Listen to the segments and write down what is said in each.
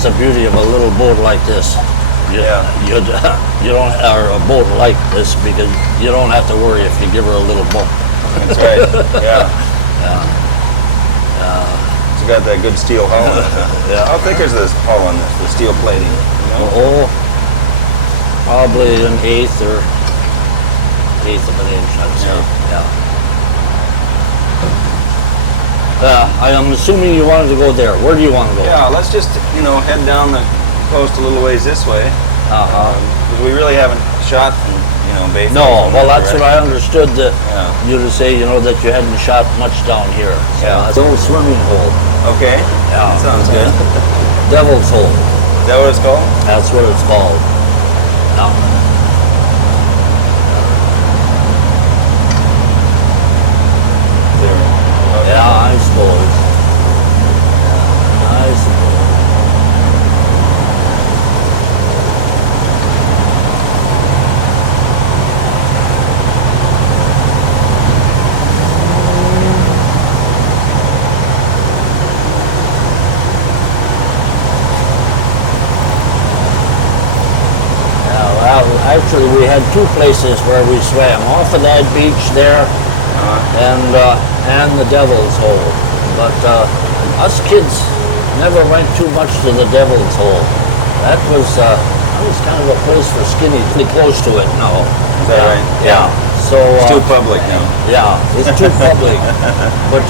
that's the beauty of a little boat like this. You don't, or a boat like this, because you don't have to worry if you give her a little bump. That's right. Yeah. It's got that good steel hull in it. Yeah. How thick is this hull on this? The steel plating? You know? Oh, probably an eighth of an inch, I'd say. I am assuming you wanted to go there. Where do you want to go? Yeah, let's just head down the coast a little ways this way. Because we really haven't shot in Bayfield. No, well, that's what I understood you to say. That you hadn't shot much down here. So that's an old swimming hole. Okay. Yeah, that sounds good. Devil's Hole. Is that what it's called? That's what it's called. Yeah. Yeah, I suppose. I suppose. Actually, we had two places where we swam. Off of that beach there, and the Devil's Hole. But us kids never went too much to the Devil's Hole. That was kind of a place for skinny, pretty close to it now. Is that right? Yeah. So it's too public now. Yeah, it's too public. But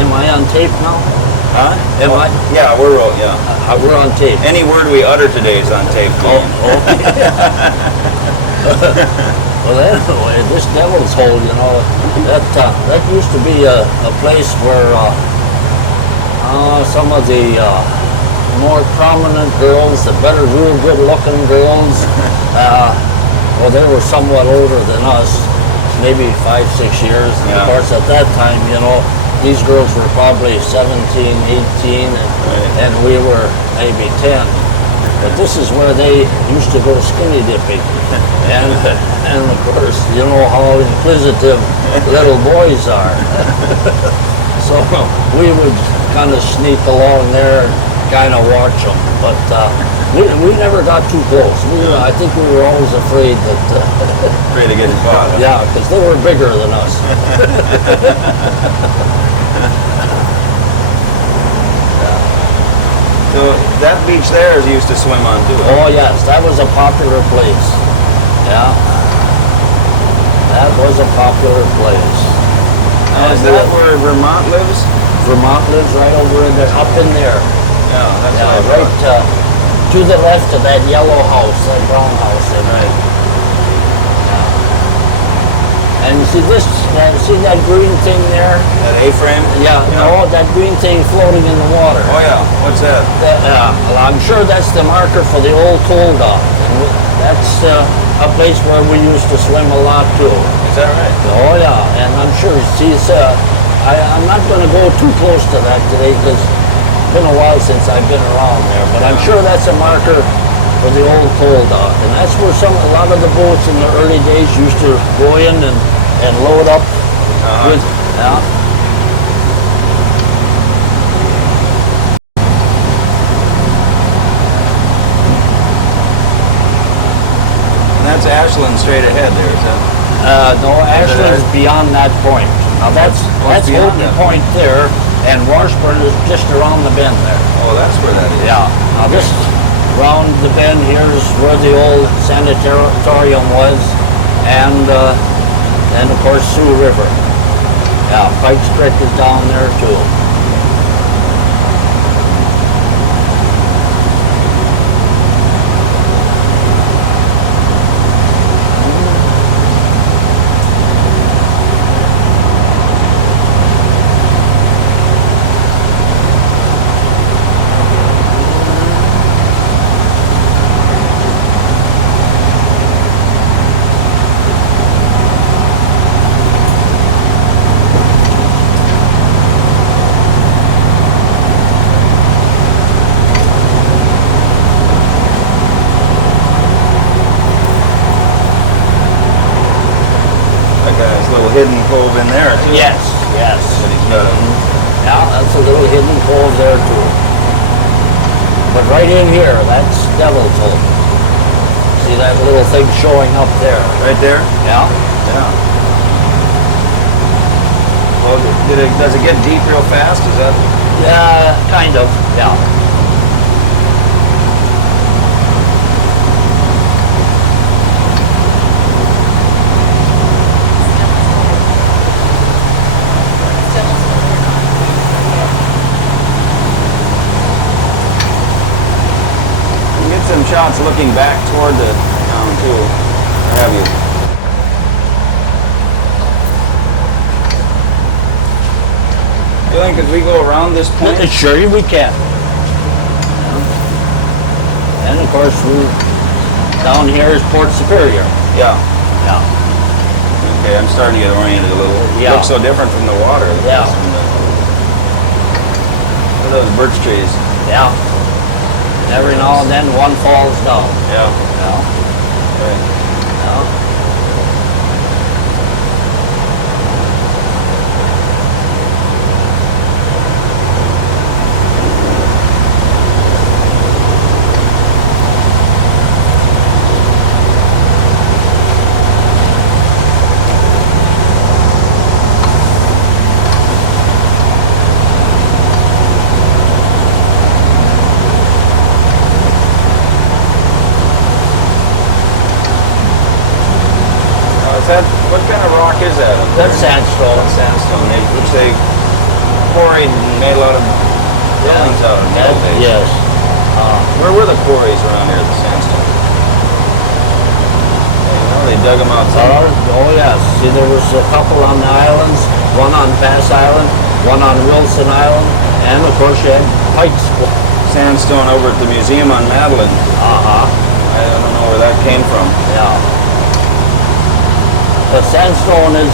am I on tape now? Huh? Am I? Yeah, we're on tape. Any word we utter today is on tape. Oh. Well, anyway, this Devil's Hole, that used to be a place where some of the more prominent girls, the better, real good-looking girls, they were somewhat older than us, maybe 5-6 years. And of course, at that time, these girls were probably 17, 18, and we were maybe 10. But this is where they used to go skinny dipping. And of course, you know how inquisitive little boys are. So we would kind of sneak along there and kind of watch them. But we never got too close. I think we were always afraid that... afraid of getting caught. Yeah, because they were bigger than us. So that beach there is used to swim on too. Oh yes, that was a popular place. Yeah, that was a popular place. Is that where Vermont lives? Vermont lives right over in there, up in there. Yeah, that's right to the left of that yellow house, that brown house there. Right. And see see that green thing there? That A-frame? Yeah, no, that green thing floating in the water. Oh yeah, what's that? Well, I'm sure that's the marker for the old coal dock. And that's a place where we used to swim a lot too. Is that right? Oh yeah, and I'm sure, I'm not going to go too close to that today because it's been a while since I've been around there, but I'm sure that's a marker for the old coal dock. And that's where a lot of the boats in the early days used to go in and load up with, And that's Ashland straight ahead there, is that? no, Ashland's beyond that point. Now that's Houghton Point there, and Washburn is just around the bend there. Oh, that's where that is. Yeah. Now this round the bend here is where the old sanatorium was, and of course Sioux River. Yeah, Pikes Creek is down there too. Hidden cove in there too. Yes. That he's got Yeah, that's a little hidden cove there too. But right in here, that's Devil's Hope. See that little thing showing up there? Right there? Yeah. Yeah. Well, does it get deep real fast? Is that? Yeah, kind of. Yeah. Get some shots looking back toward the town too. Or have you? Julian, could we go around this point? Sure, we can. And of course, down here is Port Superior. Yeah. Yeah. Okay, I'm starting to get oriented a little. Yeah. It looks so different from the water. Yeah. Look at those birch trees. Yeah. Every now and then one falls down. Yeah. Yeah. Right. Yeah. What kind of rock is that? That's sandstone. Sandstone, which they quarried and made a lot of buildings out of in the old days. Yes. Where were the quarries around here, the sandstone? They dug them out somewhere. Oh yes. See, there was a couple on the islands, one on Bass Island, one on Wilson Island, and of course you had Pikes. Sandstone over at the museum on Madeline. I don't know where that came from. Yeah. But sandstone is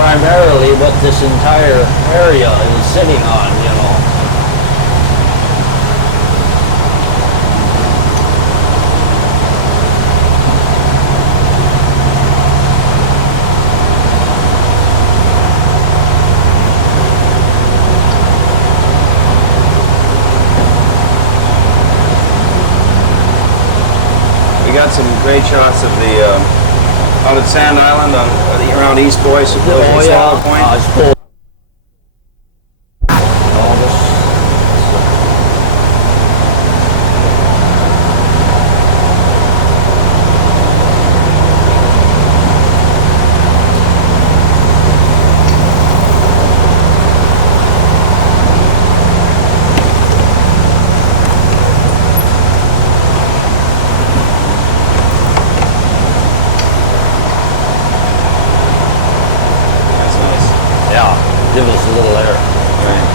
primarily what this entire area is sitting on, you know. We got some great shots of the out at Sand Island on around East Boyce. Oh yeah. Point. Give us a little air. Right.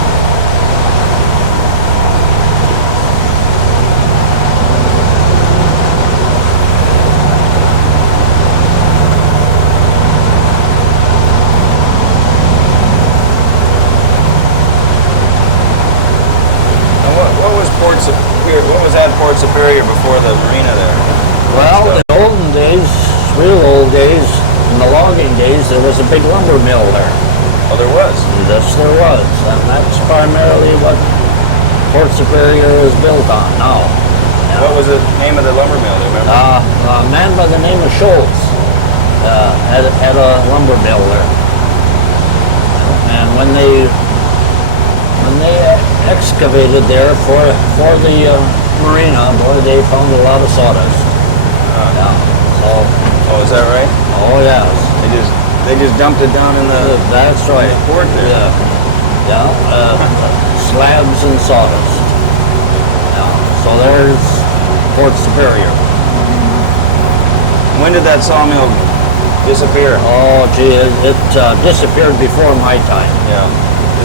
What was Port Superior? What was at Port Superior before the marina there? Well, in the olden days, real old days, in the logging days, there was a big lumber mill there. Oh, there was? Yes, there was. And that's primarily what Port Superior is built on now. Yeah. What was the name of the lumber mill, do you remember? A man by the name of Schultz had a lumber mill there. And when they excavated there for the marina, boy, they found a lot of sawdust. Yeah. So. Oh, is that right? Oh, yes. They just dumped it down in the. That's right. Port there. Yeah. Yeah. Slabs and sawdust. Yeah. So there's Port Superior. When did that sawmill disappear? Oh, gee, it disappeared before my time. Yeah.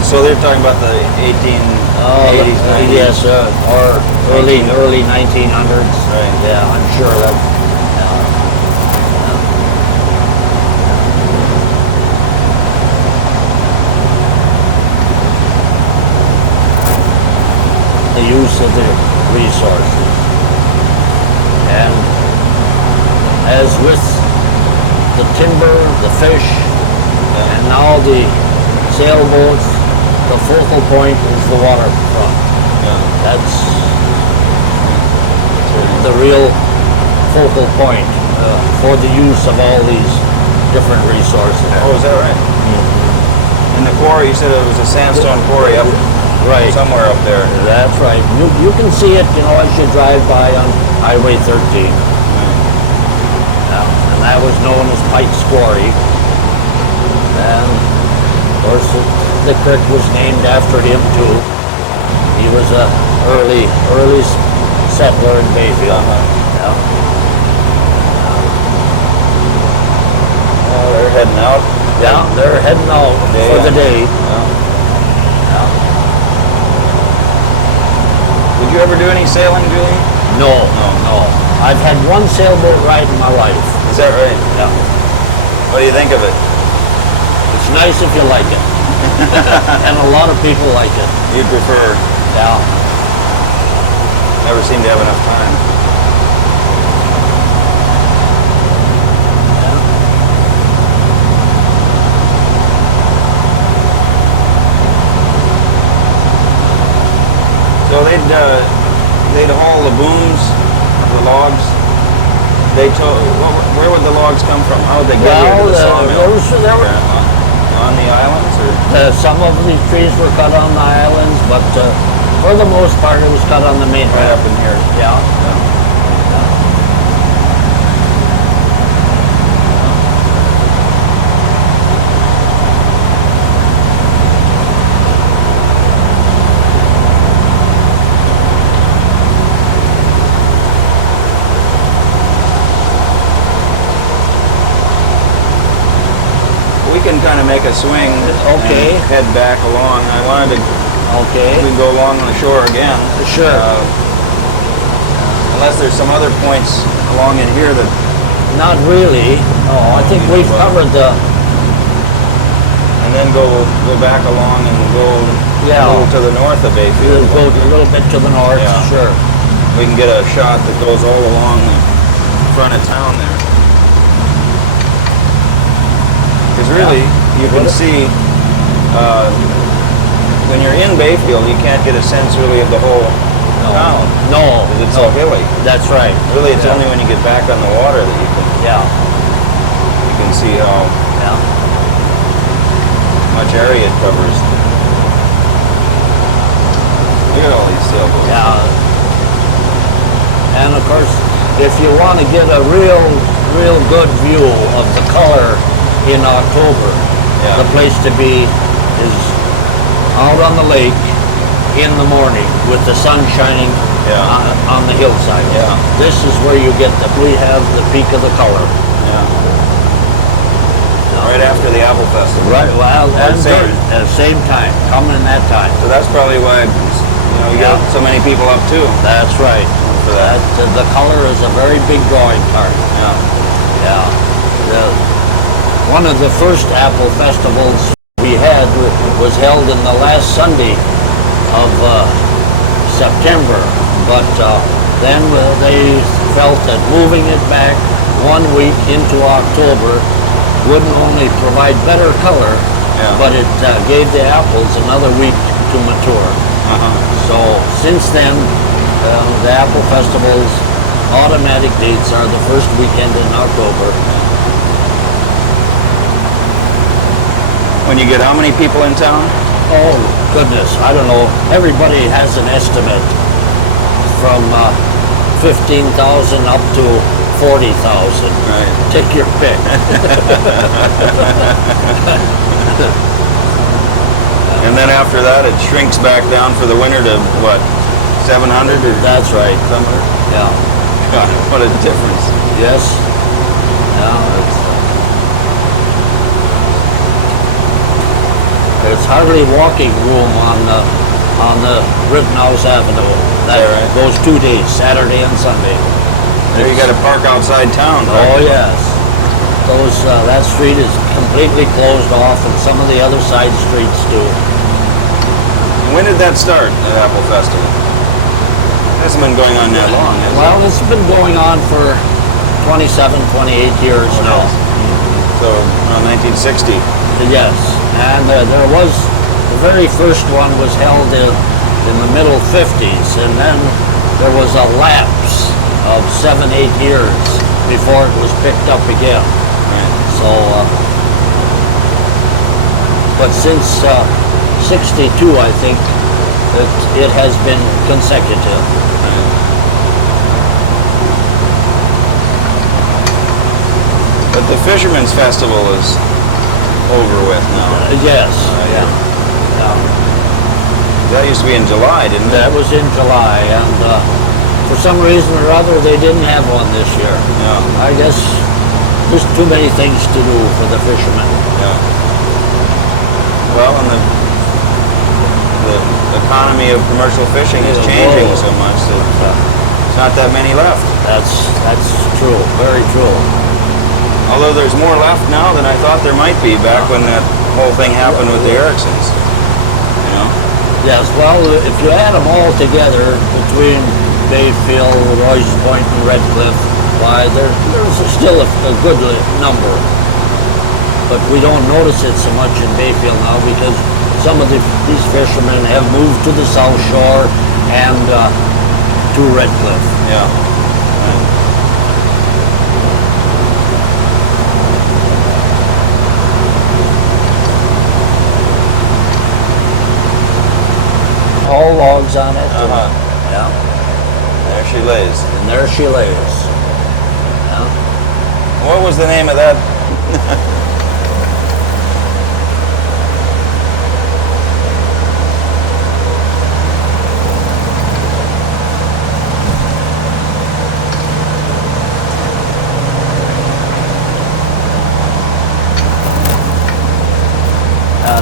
So they're talking about the 1880s, 90s? Yes, or early 1900s. Right. Yeah, I'm sure that. The use of the resources. And as with the timber, the fish, and now the sailboats, the focal point is the waterfront. That's the real focal point for the use of all these different resources. Oh, is that right? Mm-hmm. And the quarry, you said it was a sandstone quarry up right somewhere up there. That's right. You can see it, as you drive by on Highway 13. And that was known as Pike's Quarry. And of course, the creek was named after him too. He was a early settler in Bayfield. Yeah. Oh, they're heading out. Yeah, they're heading out for the day. Yeah. Yeah. Did you ever do any sailing, Julian? No. I've had one sailboat ride in my life. Is that right? Yeah. What do you think of it? It's nice if you like it. And a lot of people like it. You prefer? Yeah. Never seem to have enough time. So they'd haul the booms, the logs. Where would the logs come from? How would they get here to the sawmill? On the islands, or Some of these trees were cut on the islands, but for the most part, it was cut on the main right up in here? Yeah. We can kind of make a swing. Okay. And head back along. I wanted to. Okay. We can go along the shore again. Sure. Unless there's some other points along in here that. Not really. Oh, I think we've covered the. And then go back along and go a little to the north of Bayfield. Go a little bit to the north. Yeah. Sure. We can get a shot that goes all along the front of town there. Because really, you can see when you're in Bayfield, you can't get a sense really of the whole town. No. Because it's so hilly. That's right. Really, it's only when you get back on the water that you can see how much area it covers. Look at all these sailboats. Yeah. And of course, if you want to get a real good view of the color in October, the place to be is out on the lake in the morning with the sun shining on the hillside. Yeah. This is where you get we have the peak of the color. Yeah. Right after the Apple Festival. Right. Well, At at the same time, coming in that time. So that's probably why you get so many people up too. That's right. For that. The color is a very big drawing card. Yeah. Yeah. One of the first Apple festivals we had was held in the last Sunday of September, but then they felt that moving it back 1 week into October wouldn't only provide better color, but it gave the apples another week to mature. So since then, the Apple Festival's automatic dates are the first weekend in October. When you get how many people in town? Oh, goodness, I don't know. Everybody has an estimate from 15,000 up to 40,000. Right. Take your pick. And then after that, it shrinks back down for the winter to what, 700 or That's right. somewhere? Yeah. God, what a difference. Yes. Yeah. There's hardly walking room on the Rittenhouse Avenue. Those 2 days, Saturday and Sunday. There you got to park outside town. Oh yes. That street is completely closed off, and some of the other side streets too. When did that start, the Apple Festival? It hasn't been going on that long, has it? Well, it's been going on for 27, 28 years now. So around 1960. Yes, and there was the very first one was held in the middle 50s, and then there was a lapse of 7-8 years before it was picked up again. So, but since 62, I think, it has been consecutive. But the Fisherman's Festival is over with now. Yes. Yeah. That used to be in July, didn't it? That was in July, and for some reason or other, they didn't have one this year. Yeah. I guess there's too many things to do for the fishermen. Yeah. Well, and the economy of commercial fishing is changing so much that there's not that many left. That's true. Very true. Although there's more left now than I thought there might be back when that whole thing happened with the Ericksons. You know? Yes. Well, if you add them all together between Bayfield, Royce Point, and Red Cliff, why there's still a good number. But we don't notice it so much in Bayfield now because some of these fishermen have moved to the South Shore and to Red Cliff. Yeah. All logs on it. Yeah. There she lays. And there she lays. Yeah. What was the name of that?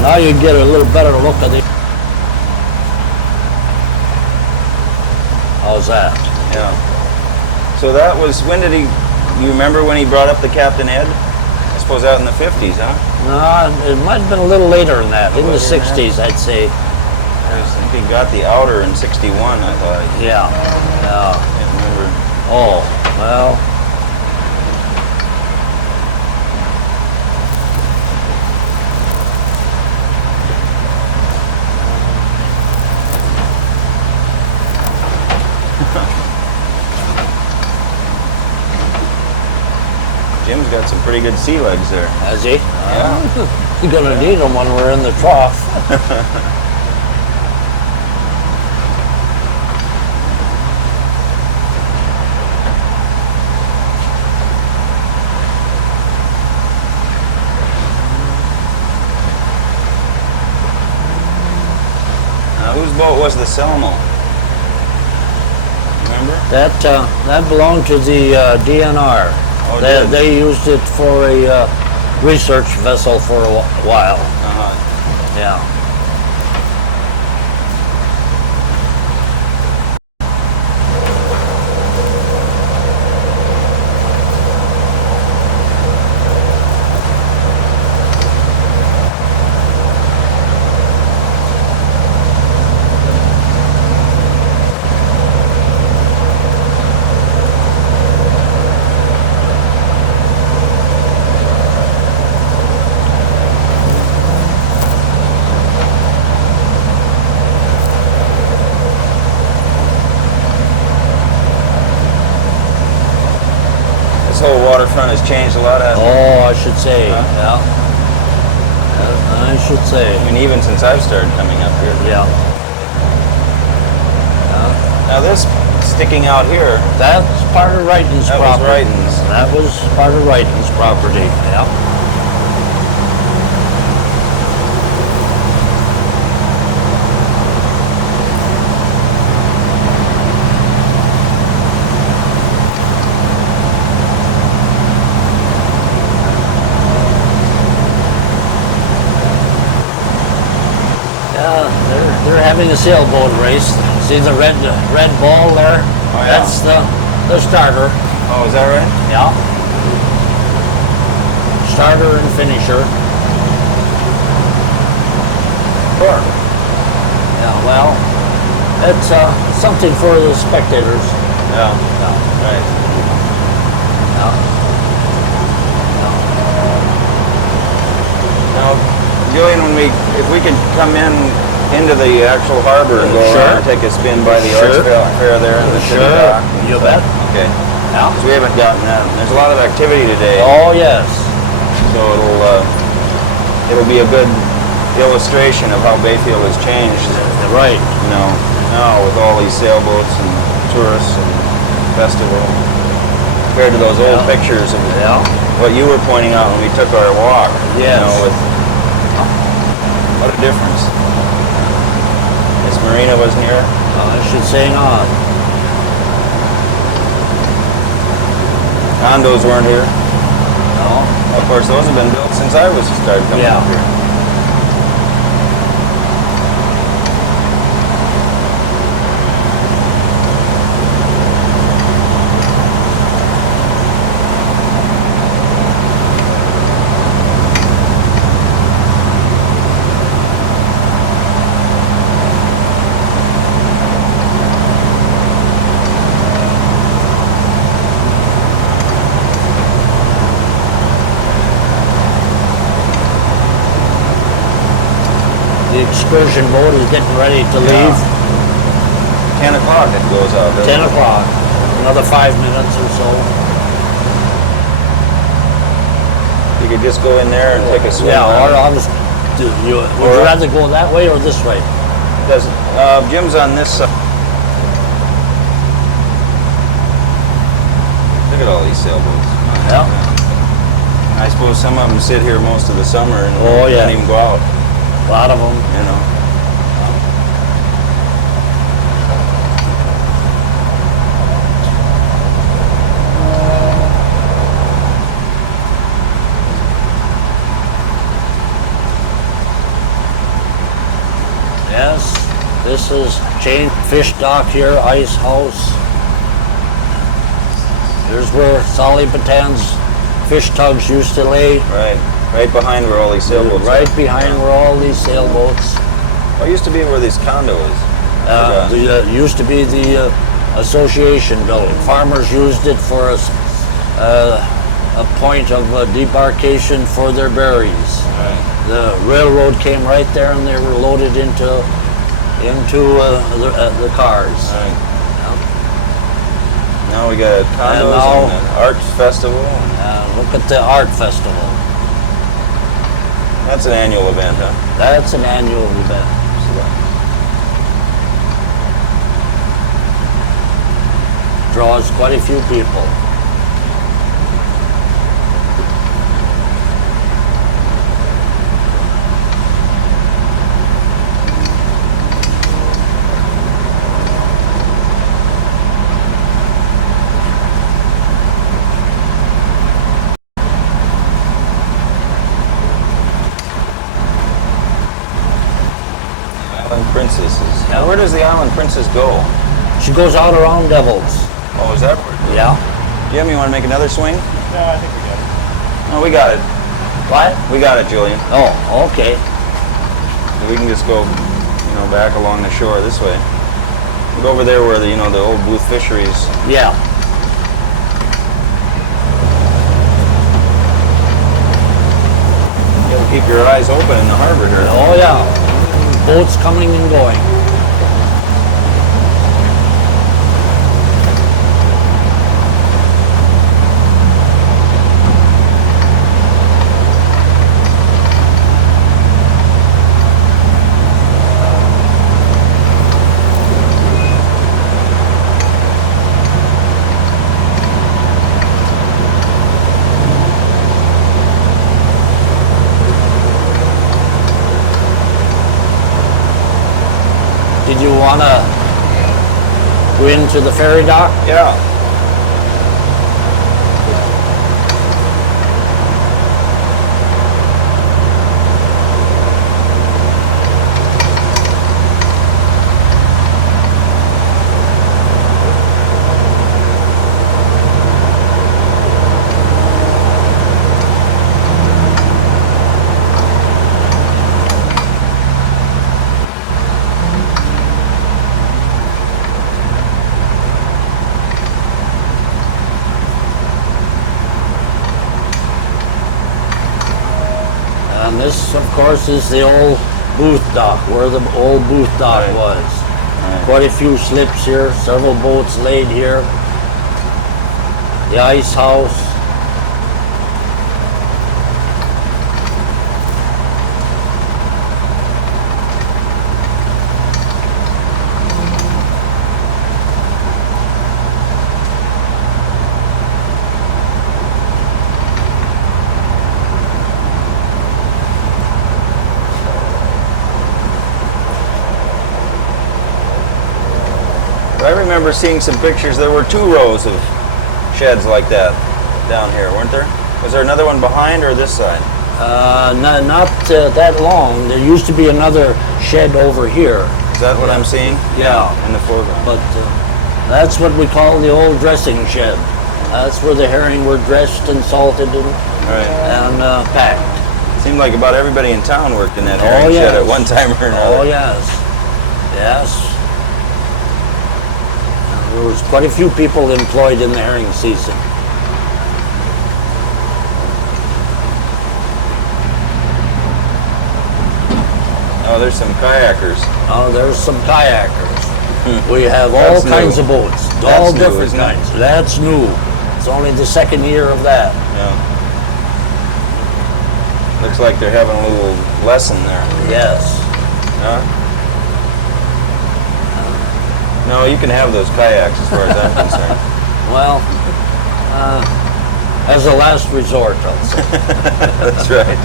Now you get a little better look at the. How's that? Yeah. So that was, when did he, you remember when he brought up the Captain Ed? I suppose out in the 50s, huh? No, it might have been a little later than that. In the 60s, I'd say. I think he got the outer in 61, I thought. Yeah. Yeah. I can't remember. Oh, well. Jim's got some pretty good sea legs there. Has he? Yeah. You're gonna need them when we're in the trough. Now, whose boat was the Selmo? Remember? That belonged to the DNR. Oh, They used it for a research vessel for a while. Yeah. This whole waterfront has changed a lot, hasn't it? Oh, I should say. Yeah. I should say. I mean, even since I've started coming up here. Yeah. Now this sticking out here, That's part of Wrighton's that was property. Wrighton's. That was part of Wrighton's property. Yeah. They're having a sailboat race. See the red ball there? Oh, yeah. That's the starter. Oh, is that right? Yeah. Starter and finisher. Sure. Yeah, well, it's something for the spectators. Yeah. Yeah. Right. Yeah. Now, Julian, if we could come in into the actual harbor and go Sure. around and take a spin by the Sure. arch fair there and the city Sure. dock. You bet. Okay. Yeah. 'Cause we haven't gotten that. There's a lot of activity today, Oh, yes. so it'll be a good illustration of how Bayfield has changed. Right. You know, now with all these sailboats and tourists and festival, compared to those old Yeah. pictures of Yeah. what you were pointing out when we took our walk. Yes. You know, with what a difference. Miss Marina wasn't here. I should say not. Condos weren't here. No. Of course, those have been built since I was started coming Yeah. up here. The excursion boat is getting ready to leave. 10 o'clock it goes out. doesn't 10 it? o'clock. Another 5 minutes or so. You could just go in there and take a swim. Yeah, or around. I'll just would you Or- rather go that way or this way? Does Jim's on this side. Look at all these sailboats. Yeah. I suppose some of them sit here most of the summer and Oh, yeah. don't even go out. A lot of them. You know. Yes, this is chain fish dock here, ice house. Here's where Solly Batan's fish tugs used to lay. Right behind where all these sailboats Right are. behind where all these sailboats. What used to be where this condo is? Used to be the association building. Farmers used it for a point of debarkation for their berries. Right. The railroad came right there, and they were loaded into the cars. Right. Now we got condos now- and an arts festival. Look at the art festival. That's an annual event, huh? That's an annual event. Draws quite a few people. Island Princess is. Yeah. Where does the Island Princess go? She goes out around Devils. Oh, is that where? Yeah. Jim, you want to make another swing? No, I think we got it. No, we got it. What? We got it, Julian. Oh, okay. We can just go, back along the shore this way. We'll go over there where the old Booth Fisheries. Yeah. You gotta keep your eyes open in the harbor here. Oh, yeah. Boats coming and going. Did you want to go into the ferry dock? Yeah. And this, of course, is the old Booth dock, where the old booth dock Right. was. Right. Quite a few slips here, several boats laid here. The ice house. I remember seeing some pictures. There were 2 rows of sheds like that down here, weren't there? Was there another one behind or this side? Not that long. There used to be another shed over here. Is that what I'm seeing? Yeah. In the foreground. But that's what we call the old dressing shed. That's where the herring were dressed and salted and, Right. and packed. Seemed like about everybody in town worked in that Oh, herring shed yes. at one time or another. Oh, yes. Yes. There was quite a few people employed in the herring season. Oh, there's some kayakers. Oh, there's some kayakers. We have all That's kinds new. of boats, That's all new, different isn't it? kinds. That's new. It's only the second year of that. Yeah. Looks like they're having a little lesson there. Yes. Huh? No, you can have those kayaks as far as I'm concerned. Well, as a last resort, I'll say. That's right.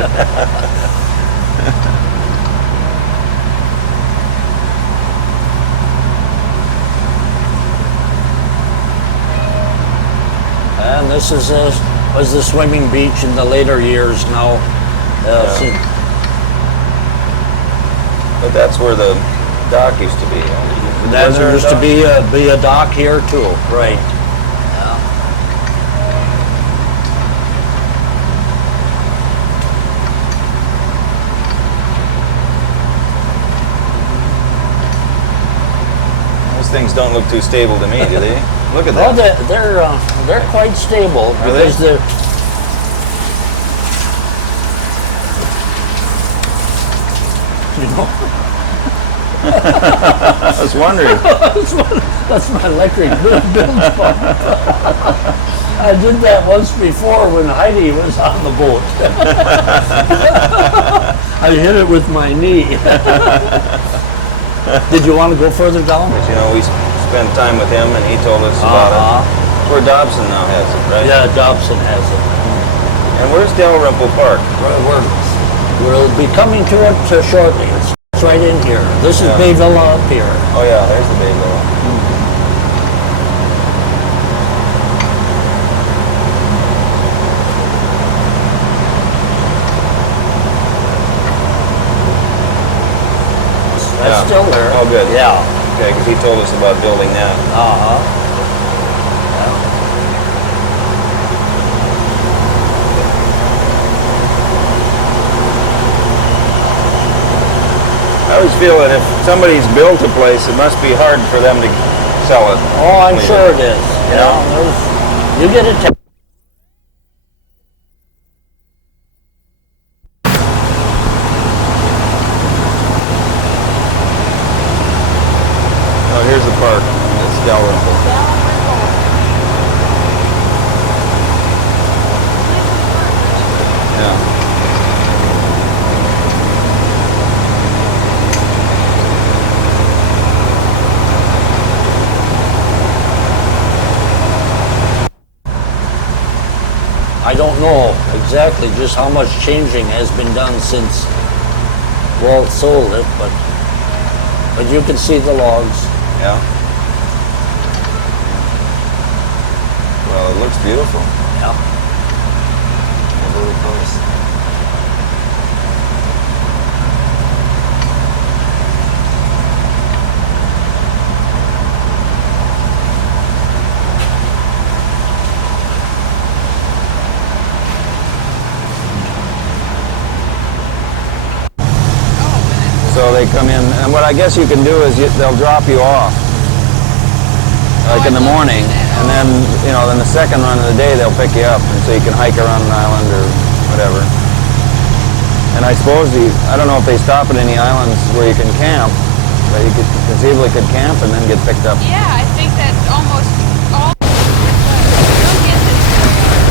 And this is was the swimming beach in the later years now. But that's where the dock used to be. That Was there a used to dock? be a dock here too. Right. Yeah. Those things don't look too stable to me, do they? Look at Well, that. they're quite stable Are they? because they're. You know, I was wondering. that's my electric bilge pump. I did that once before when Heidi was on the boat. I hit it with my knee. Did you want to go further down? You know, we spent time with him and he told us about it. Where Dobson now has it, right? Yeah, Dobson has it. And where's Dalrymple Park? We'll be coming to it shortly. It's right in here. This is Yeah. Bayfield up here. Oh yeah, there's the Bayfield. That's still there. Oh, good. Yeah. Okay, because he told us about building that. Uh-huh. I always feel that if somebody's built a place, it must be hard for them to sell it. Oh, I'm later. sure it is. Yeah. You get it. Oh, here's the park. It's Dalrymple. Yeah. I don't know exactly just how much changing has been done since Walt sold it, but you can see the logs. Yeah. Well, it looks beautiful. Yeah. Really close. So they come in, and what I guess you can do is they'll drop you off, like in the morning, and then, you know, then the second run of the day they'll pick you up, and so you can hike around an island or whatever. And I suppose I don't know if they stop at any islands where you can camp, but you could conceivably could camp and then get picked up. Yeah, I think that's almost all. You don't get this very often.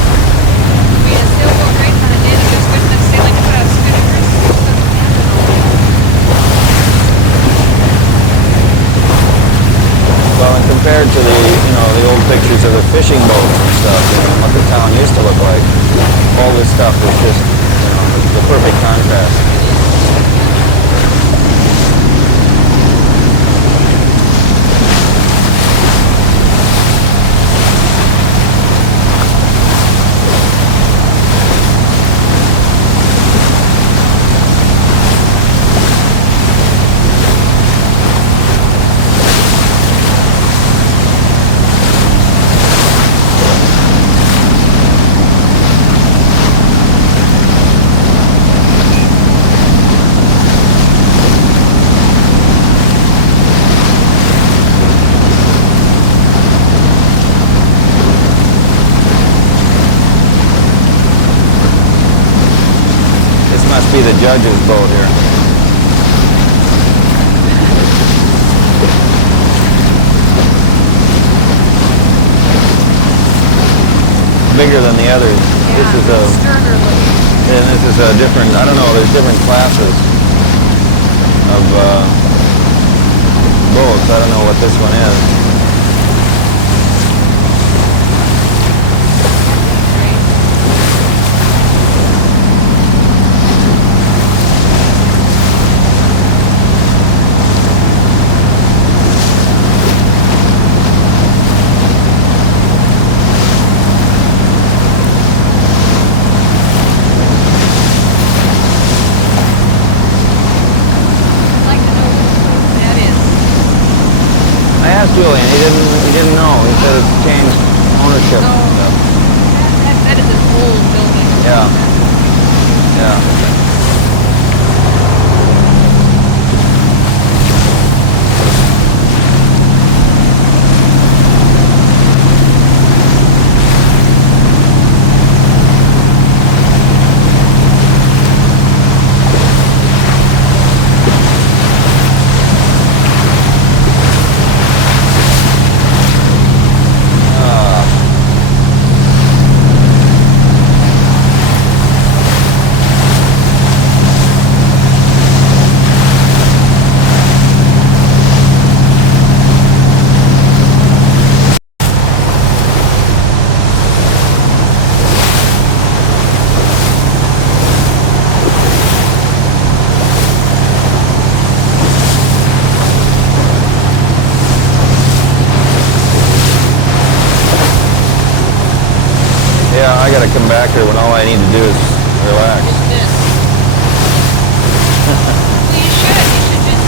We had sailboat right kind of did. It was good enough sailing about schooners. Well, and compared to the old pictures of the fishing boats and stuff, what the town used to look like, all this stuff is just, the perfect contrast. Must be the judge's boat here. Bigger than the others. Yeah, this is a sterner looking. And this is a different. I don't know. There's different classes of boats. I don't know what this one is. Julian, he didn't know. He said it's changed ownership. That is an old building. Yeah. Yeah. Yeah, I gotta come back here when all I need to do is relax. It's this. Well, you should just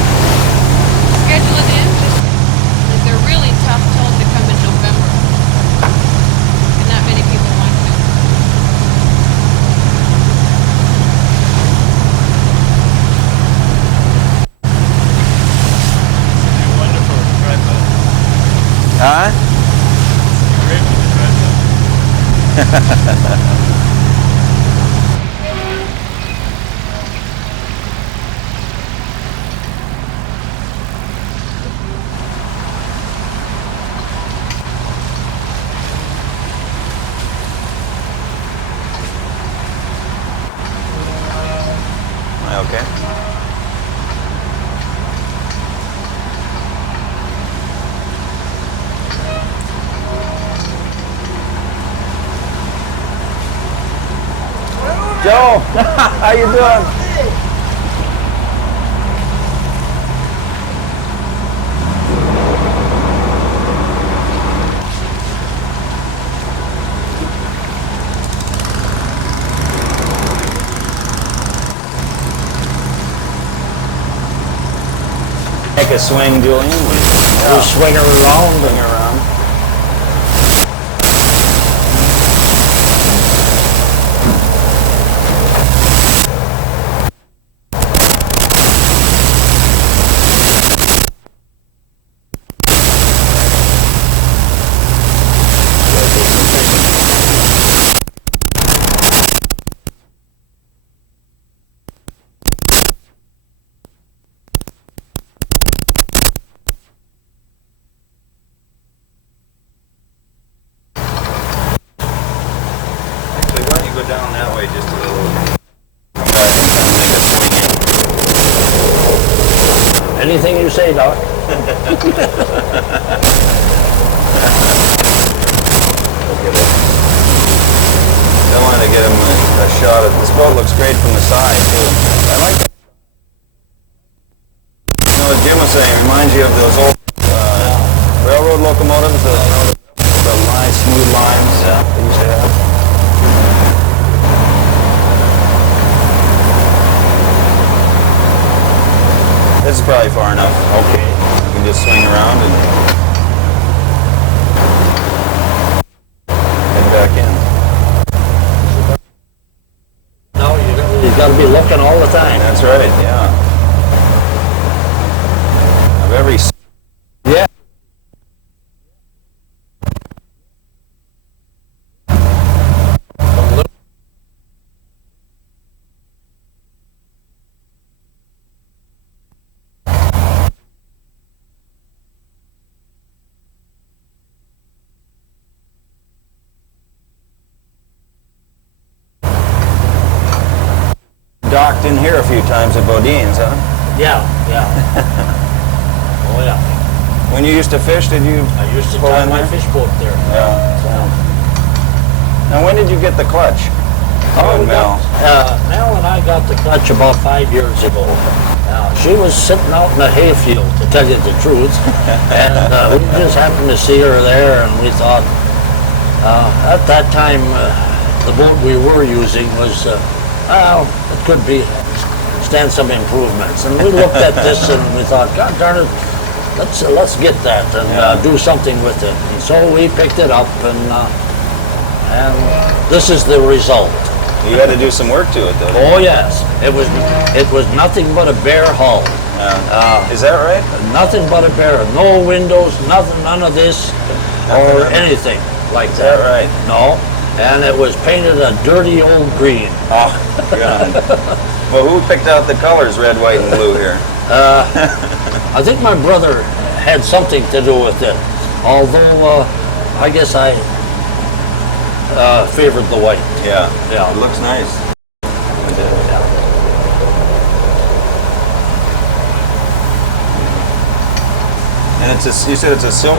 schedule it in. Just, they're really tough. Tell them to come in November. And not many people want to. You're wonderful to drive by. Huh? You're great with the drive by. Am I okay? Joe, how you doing? Take a swing, Julian. We swing her around and around. down that way just a little. Come back and kind of make a swing in. Anything you say, Doc. I wanted to get him a shot of this boat. Looks great from the side too. I like it. You know, as Jim was saying, it reminds you of those old railroad locomotives. The lines, smooth lines. Yeah. They used to have. This is probably far enough. Okay. You can just swing around and head back in. No, you got to be looking all the time. That's right, yeah. Of every... Yeah. Docked in here a few times at Bodine's, huh? Yeah, yeah. Oh, yeah. When you used to fish, did you... I used to pull tie in my there? fish boat there. Yeah. Now, when did you get the clutch? Oh, Mel. Mel and I got the clutch about 5 years ago. She was sitting out in the hayfield, to tell you the truth, and we just happened to see her there, and we thought, at that time, the boat we were using was, well, it could be stand some improvements. And we looked at this and we thought, God darn it, let's get that and do something with it. And so we picked it up, and this is the result. You had to do some work to it, though. Oh yes, it was nothing but a bare hull. Is that right? Nothing but a bare, no windows, nothing, none of this or anything like Is that right? No, and it was painted a dirty old green. Oh, God. Well, who picked out the colors, red, white, and blue here? I think my brother had something to do with it, although I guess I favored the white. Yeah. Yeah. It looks nice. And you said it's a silk.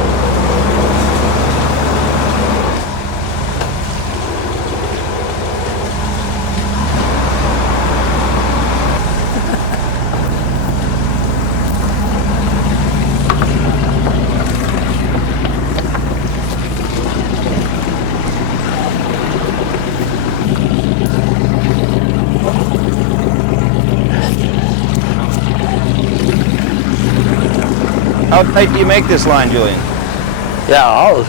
How tight do you make this line, Julian? Yeah,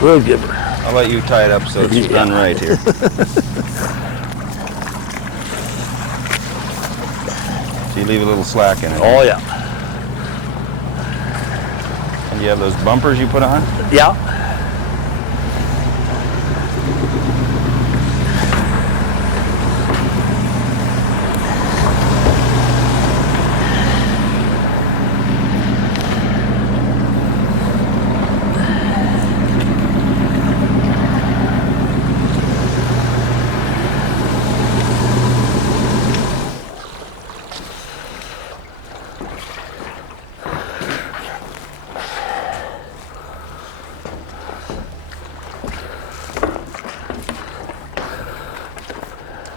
we'll give her. I'll let you tie it up so it's done right here. So you leave a little slack in it. Oh yeah. And you have those bumpers you put on? Yeah.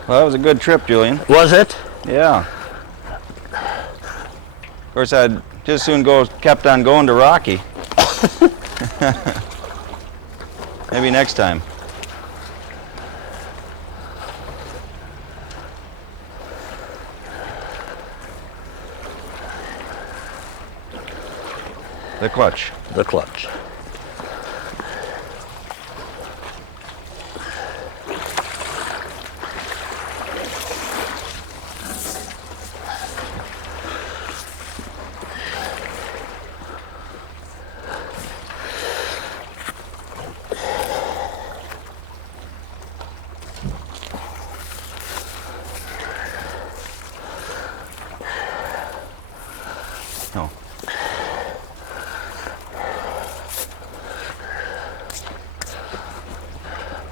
Well, that was a good trip, Julian. Was it? Yeah. Of course, I'd just soon kept on going to Rocky. Maybe next time. The clutch. The clutch. No.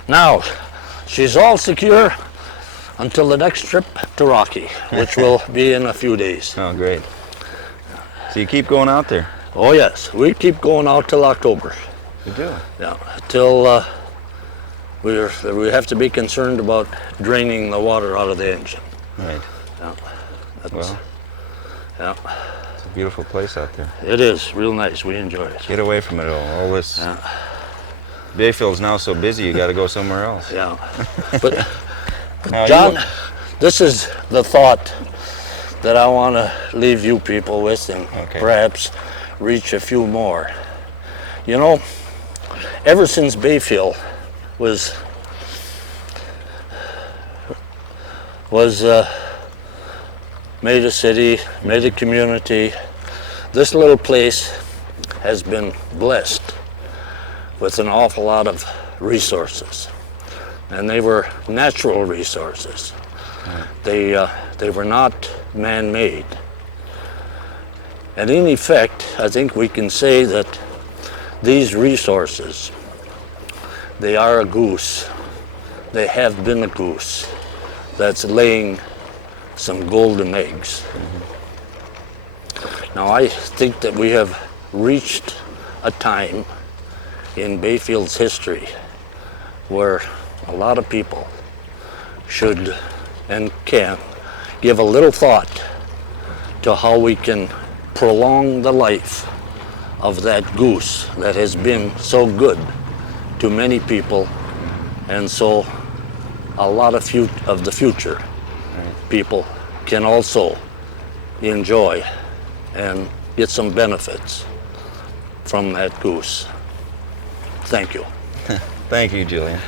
Now, She's all secure until the next trip to Rocky, which will be in a few days. Oh, great. So you keep going out there? Oh yes, we keep going out till October. You do? Yeah, till we have to be concerned about draining the water out of the engine. Right. Yeah, that's, Well, yeah, it's a beautiful place out there. it is real nice. We enjoy it. Get away from it all. All this. Yeah. Bayfield's now so busy, you got to go somewhere else. Yeah, but Now, John, this is the thought that I want to leave you people with, and Okay. perhaps reach a few more. You know, ever since Bayfield was made a city, made a community, this little place has been blessed with an awful lot of resources, and they were natural resources. They were not man-made. And in effect, I think we can say that these resources, they are a goose. They have been a goose that's laying some golden eggs. Now I think that we have reached a time in Bayfield's history where a lot of people should and can give a little thought to how we can prolong the life of that goose that has been so good to many people, and so a lot of the future people can also enjoy and get some benefits from that goose. Thank you. Thank you, Julian.